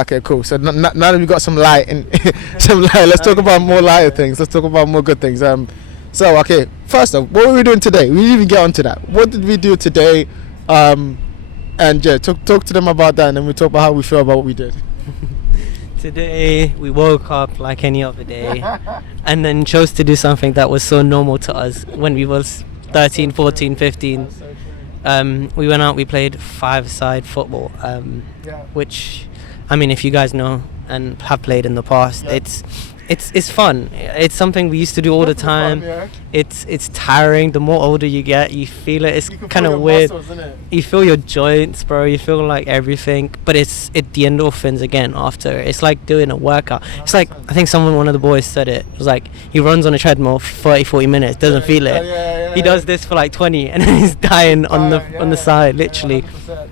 Okay, cool. So now that we got some light and some light, let's talk about more lighter things. Let's talk about more good things. So okay, first off, what were we doing today? We didn't even get onto that. What did we do today? And yeah, talk to them about that, and then we talk about how we feel about what we did. Today we woke up like any other day and then chose to do something that was so normal to us when we was 13, 14, 15. We went out, we played five-side football, which, I mean, if you guys know and have played in the past, it's fun. It's something we used to do all the time. It's tiring. The more older you get, you feel it. It's kind of weird. Muscles, you feel your joints, bro. You feel like everything. But it's the endorphins again after. It's like doing a workout. It's like, I think one of the boys said it. It was like he runs on a treadmill for 30, 40 minutes, doesn't feel it. He does this for like 20 and then he's dying on the side, literally. 100%.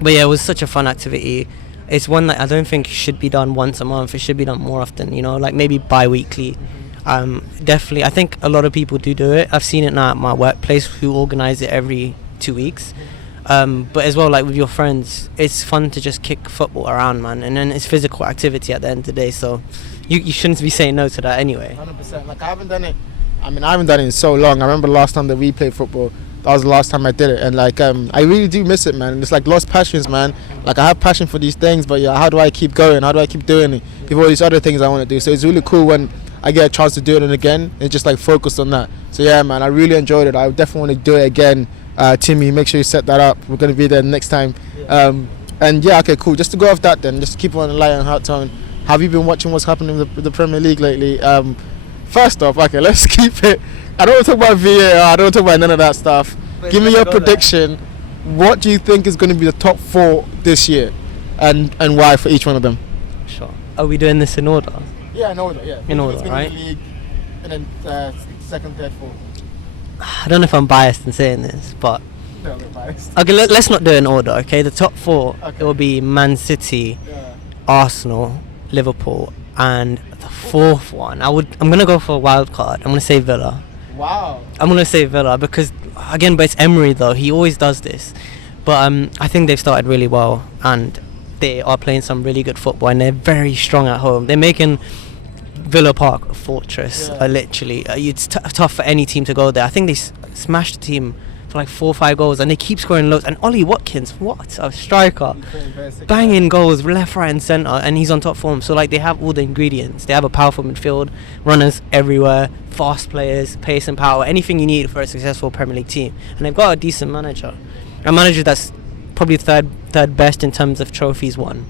But yeah, it was such a fun activity. It's one that I don't think should be done once a month. It should be done more often, like maybe bi-weekly. Definitely, I think a lot of people do it. I've seen it now at my workplace who organize it every 2 weeks. But as well, like with your friends, it's fun to just kick football around, man. And then it's physical activity at the end of the day. So you shouldn't be saying no to that anyway. 100%. Like I haven't done it in so long. I remember the last time that we played football. That was the last time I did it, and like I really do miss it, man. It's like lost passions, man. Like I have passion for these things, but yeah, how do I keep going? How do I keep doing it with all these other things I want to do? So it's really cool when I get a chance to do it again and just like focus on that. So yeah, man, I really enjoyed it. I definitely want to do it again. Timmy, make sure you set that up. We're gonna be there next time. And yeah, okay, cool. Just to go off that, then just to keep on a light and heart tone. Have you been watching what's happening with the Premier League lately? First off, okay, let's keep it. I don't want to talk about VAR. I don't want to talk about none of that stuff. But Give me your prediction. What do you think is going to be the top 4 this year, and why for each one of them? Sure. Are we doing this in order? Yeah, in order. Yeah. In order, right? League, and then second, third, fourth. I don't know if I'm biased in saying this, but No, I'm biased. okay, let's not do it in order. Okay, the top 4 Okay. it will be Man City, Yeah. Arsenal, Liverpool, and the 4th one. I'm gonna go for a wild card. I'm gonna say Villa. Wow. I'm gonna say Villa because again, but it's Emery though. He always does this. But I think they've started really well and they are playing some really good football and they're very strong at home. They're making Villa Park a fortress. Literally, it's tough for any team to go there. I think they smashed the team for like 4 or 5 goals and they keep scoring loads. And Ollie Watkins, what a striker! Banging goals left, right, and centre, and he's on top form. So like they have all the ingredients. They have a powerful midfield, runners everywhere, fast players, pace and power, anything you need for a successful Premier League team. And they've got a decent manager, a manager that's probably third best in terms of trophies won.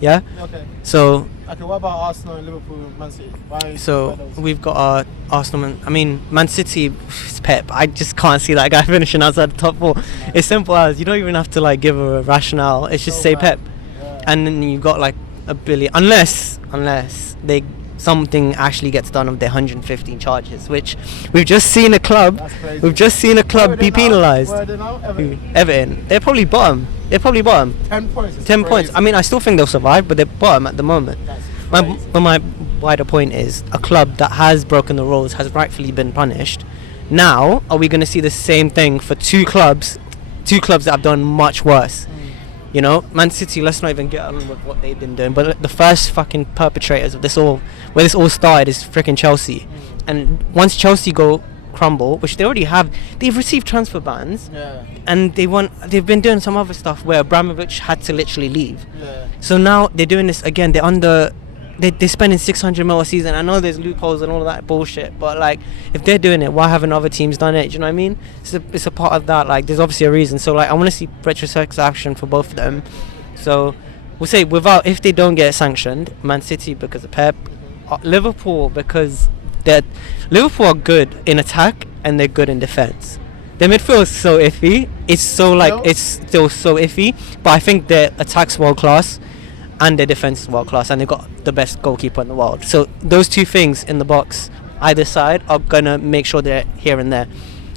Yeah. Okay. So. Okay. What about Arsenal and Liverpool, Man City? So we've got Arsenal. Man City. Pep. I just can't see that guy finishing outside the top 4. It's simple as you don't even have to like give a rationale. It's just say Pep, and then you got like a billion. Unless something actually gets done of their 115 charges, which we've just seen a club. Be penalised. Everton. They're probably bottom. 10 points. 10 points. I mean, I still think they'll survive, but they're bottom at the moment. My wider point is a club that has broken the rules has rightfully been punished. Now, are we going to see the same thing for two clubs that have done much worse? You know, Man City, let's not even get on with what they've been doing. But the first fucking perpetrators of this all, where this all started, is freaking Chelsea. And once Chelsea crumble, which they already have, they've received transfer bans. And they've been doing some other stuff where Abramovich had to literally leave. So now they're doing this again. They're spending 600 mil a season. I know there's loopholes and all of that bullshit, but like if they're doing it, why haven't other teams done it? Do you know what I mean? It's a part of that. Like there's obviously a reason. So like I want to see retrospective action for both of them. So we'll say if they don't get sanctioned, Man City because of Pep, Liverpool because Liverpool are good in attack and they're good in defense. Their midfield is so iffy. It's still so iffy. But I think their attack's world class. And their defense is world class, and they've got the best goalkeeper in the world. So those two things in the box, either side, are gonna make sure they're here and there.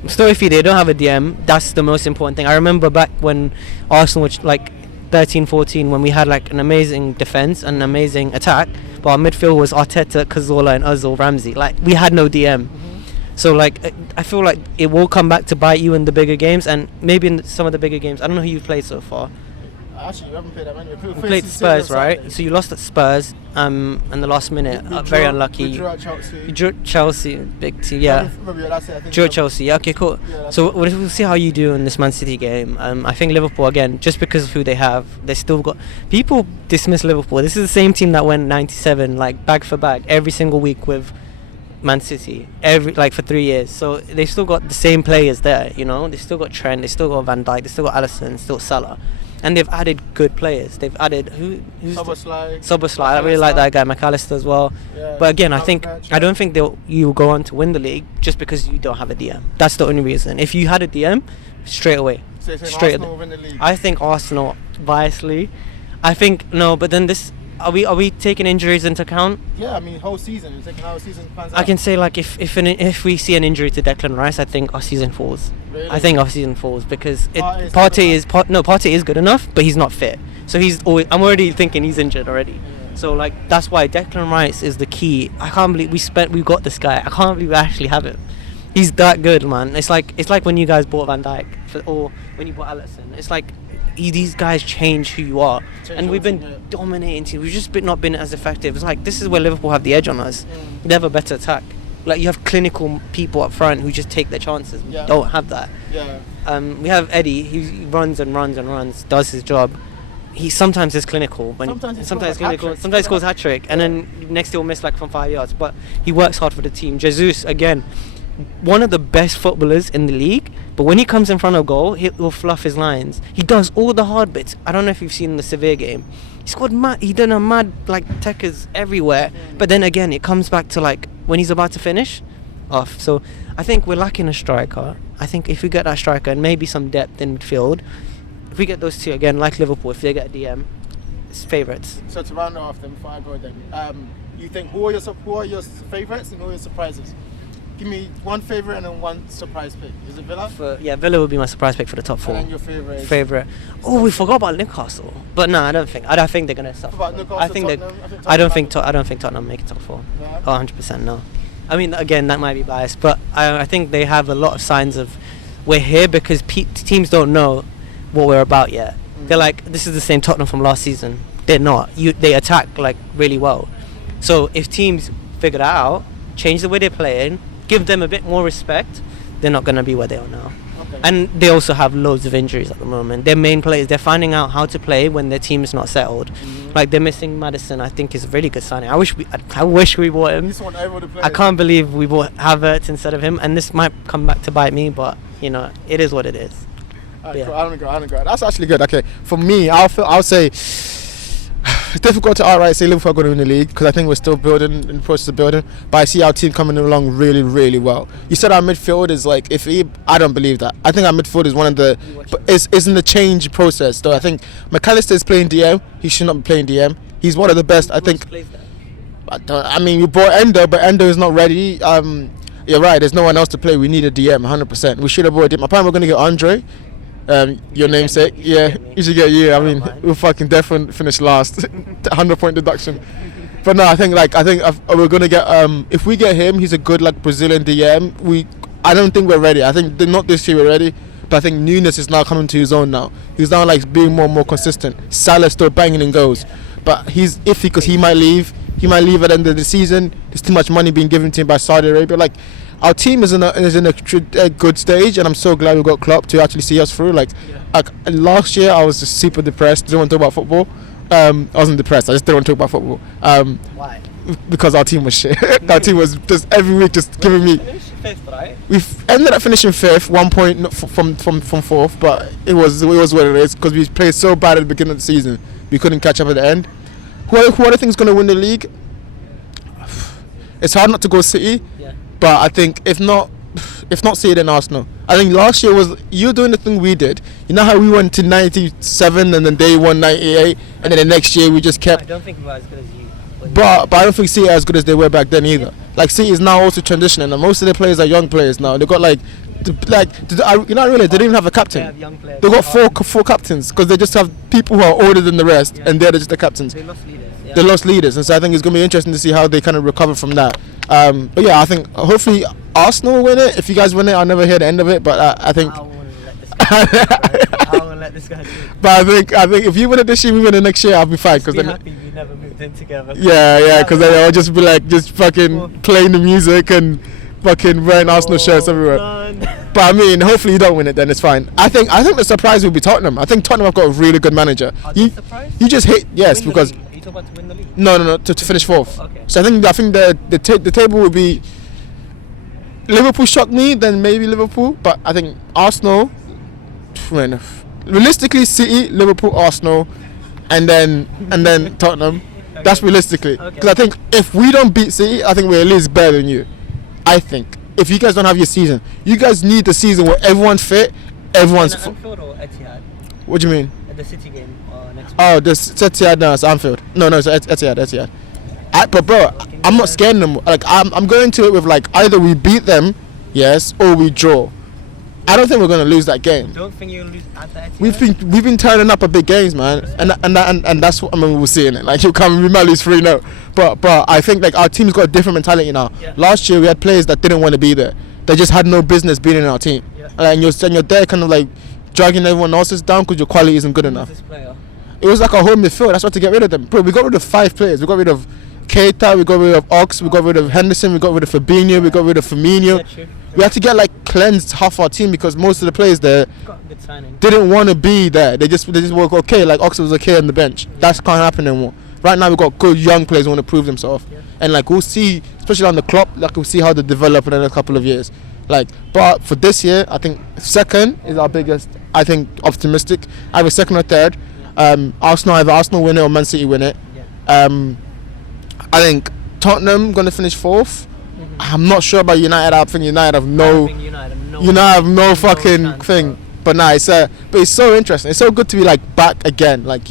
So if they don't have a DM, that's the most important thing. I remember back when Arsenal, which like 13-14, when we had like an amazing defense and an amazing attack, but our midfield was Arteta, Cazorla, and Ozil, Ramsey. Like we had no DM. So like I feel like it will come back to bite you in the bigger games, and maybe in some of the bigger games. I don't know who you've played so far. Actually, you haven't played that many. We played Spurs, right? So you lost at Spurs, in the last minute. Very unlucky. We drew at Chelsea. You drew at Chelsea, big team. Yeah. That's it, I think Drew at Chelsea. Yeah. Okay. Cool. Yeah, So we'll see how you do in this Man City game. I think Liverpool again, just because of who they have, they still got. People dismiss Liverpool. This is the same team that went 97, like bag for bag, every single week with Man City, for 3 years. So they still got the same players there. You know, they still got Trent, they still got Van Dijk, they still got Alisson, still Salah. And they've added good players. They've added who's Soboslai. I really like that guy, McAllister as well. Yeah, but again, I don't think you'll go on to win the league just because you don't have a DM. That's the only reason. If you had a DM, straight away. So you're saying Straight Arsenal will win the league? I think Arsenal, biasly. I think no, but then this. Are we taking injuries into account? Yeah, I mean, whole season. You're taking how the season plans out. I can say like if we see an injury to Declan Rice, I think our season falls. Really? I think our season falls because Partey Partey is good enough, but he's not fit. So he's always. I'm already thinking he's injured already. Yeah. So like that's why Declan Rice is the key. I can't believe we got this guy. I can't believe we actually have him. He's that good, man. It's like when you guys bought Van Dijk or when you bought Alisson. It's like these guys change who you are, and we've been dominating teams. We've just not been as effective. It's like this is where Liverpool have the edge on us. They have a better attack. Like you have clinical people up front who just take their chances. We don't have that. Yeah. We have Eddie. He runs and runs and runs, does his job. He sometimes is clinical. Sometimes scores hat-trick, and then next he'll miss like from 5 yards. But he works hard for the team. Jesus again, one of the best footballers in the league, but when he comes in front of goal, he'll fluff his lines. He does all the hard bits. I don't know if you've seen the Sevilla game. He done a mad like techers everywhere. But then again, it comes back to like when he's about to finish off. So I think we're lacking a striker. I think if we get that striker and maybe some depth in midfield, if we get those two again, like Liverpool, if they get a DM, it's favourites. So to round it off, then before I go, then you think who are your favourites and who are your surprises? Give me one favourite and then one surprise pick. Is it Villa? Villa would be my surprise pick for the top four. And then your favourite? Favourite. Oh, we forgot about Newcastle. But no, I don't think they're gonna stop. About Newcastle, I don't think Tottenham make it top four. No? 100% no. I mean, again, that might be biased, but I think they have a lot of signs of we're here because teams don't know what we're about yet. They're like, this is the same Tottenham from last season. They're not. They attack like really well. So if teams figure that out, change the way they're playing, give them a bit more respect, they're not going to be where they are now. Okay. And they also have loads of injuries at the moment. Their main players, they're finding out how to play when their team is not settled. Like they're missing Maddison. I think is a really good signing. I wish we bought him. You just want everyone to play. I can't believe we bought Havertz instead of him, and this might come back to bite me, but you know it is what it is. Cool. I don't go. That's actually good. Okay, for me, I'll say it's difficult to outright say Liverpool are going to win the league because I think we're still building in the process of building. But I see our team coming along really, really well. You said our midfield is like I don't believe that. I think our midfield is one of the is in the change process. Though I think McAllister is playing DM. He should not be playing DM. He's one of the best. I think. I mean, we brought Endo, but Endo is not ready. You're right. There's no one else to play. We need a DM, 100%. We should have brought him. Apparently, we're going to get Andre. Your namesake, yeah, you should get you. I mean, we'll fucking definitely finish last, 100-point deduction. But no, I think we're gonna get. If we get him, he's a good like Brazilian DM. I don't think we're ready. I think not this year we're ready, but I think Nunes is now coming to his own now. He's now like being more and more consistent. Salah's still banging in goals, but he's iffy because he might leave. He might leave at the end of the season. There's too much money being given to him by Saudi Arabia. Like. Our team is in a good stage, and I'm so glad we got Klopp to actually see us through. Like last year, I was just super depressed. Didn't want to talk about football. I wasn't depressed. I just didn't want to talk about football. Why? Because our team was shit. Our team was just every week just giving me. Fifth, right? We ended up finishing fifth, 1 point from fourth, but it was what it is because we played so bad at the beginning of the season. We couldn't catch up at the end. Who do you think is going to win the league? It's hard not to go City. Yeah. But I think if not City, then Arsenal. I think last year was you doing the thing we did. You know how we went to 97 and then they won 98, and then the next year we just kept. I don't think we were as good as you. But I don't think City are as good as they were back then either. Like City is now also transitioning, and most of their players are young players now. They got you know really they don't even have a captain. They have young players. They got four captains because they just have people who are older than the rest, and they're just the captains. They lost leaders. Yeah. They lost leaders, and so I think it's going to be interesting to see how they kind of recover from that. But yeah, I think hopefully Arsenal will win it. If you guys win it, I'll never hear the end of it. But I think. I won't let met this guy too. But I think if you win it this year, we win it next year, I'll be fine. Just Because be then, happy we never moved in together. yeah, because then I'll just be like, just fucking playing the music and fucking wearing Arsenal shirts everywhere. But I mean, hopefully you don't win it, then it's fine. I think the surprise will be Tottenham. I think Tottenham have got a really good manager. Are they surprised? You just hate, yes, Win the because league. Are you talking about to win the league? no, to finish fourth. Okay. So I think the table will be Liverpool shocked me, then maybe Liverpool, but I think Arsenal, realistically City, Liverpool, Arsenal, and then Tottenham. Okay. That's realistically, Okay. because I think if we don't beat City, I think we're at least better than you. I think if you guys don't have your season, you guys need the season where everyone's fit, everyone's. In Anfield or Etihad? What do you mean? At the City game next week. Oh, this Etihad, no, it's Anfield. No, it's Etihad. But bro, I'm not scared no more. Like I'm going to it with like either we beat them, yes, or we draw. I don't think we're gonna lose that game. Don't think you're gonna lose at the Etihad? We've been turning up at big games, man, and that's what I mean. We'll see in it. Like you come, we might lose 3-0, but I think like our team's got a different mentality now. Yeah. Last year we had players that didn't want to be there. They just had no business being in our team. Yeah. And you're there kind of like dragging everyone else's down because your quality isn't good enough. This player. It was like a whole midfield. That's why to get rid of them. Bro, we got rid of 5 players. We got rid of Keita, we got rid of Ox, we got rid of Henderson, we got rid of Fabinho, we got rid of Firmino. Yeah, true. We had to get like cleansed half our team because most of the players there Got a good signing. didn't want to be there. They just were okay. Like Ox was okay on the bench. That can't happen anymore. Right now we've got good young players who want to prove themselves, and like we'll see, especially on the Klopp, like we'll see how they develop in the next couple of years. Like, but for this year, I think second is our biggest. I think optimistic. Either second or third. Either Arsenal win it or Man City win it. Yeah. I think Tottenham gonna finish 4th. I'm not sure about United. I think United have no. United have no fucking chance, thing. bro. But nah, but it's so interesting. It's so good to be like back again. Like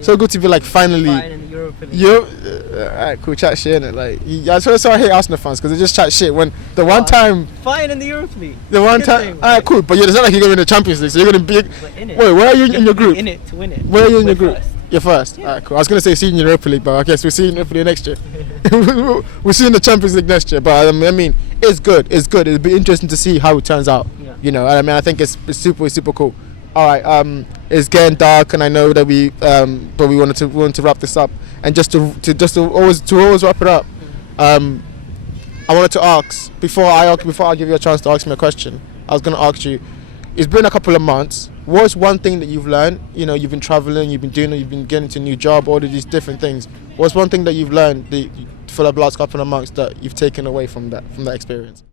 so good to be like finally. Fighting in the Europa League. Alright, cool, chat shit innit. Like, that's why I hate Arsenal fans because they just chat shit when the one time. Fighting in the Europa League. The one Good time. thing, Alright, right? cool, but it's not like you're going to the Champions League, so you're going to be. We're in it. Wait, where are you in your You're group? in it to win it. Where are you in your We're group? first. You're first. Yeah. Alright, cool. I was going to say see you in Europa League, but I guess we'll see you in Europa League next year. We'll see you in the Champions League next year, but I mean, it's good. It's good. It'll be interesting to see how it turns out. Yeah. You know, and I mean, I think it's super cool. All right, it's getting dark, and I know that but we wanted to wrap this up, and just to always wrap it up. I wanted to ask before I give you a chance to ask me a question. I was going to ask you. It's been a couple of months. What's one thing that you've learned? You know, you've been traveling, you've been getting to a new job, all of these different things. What's one thing that you've learned for the last couple of months that you've taken away from that experience?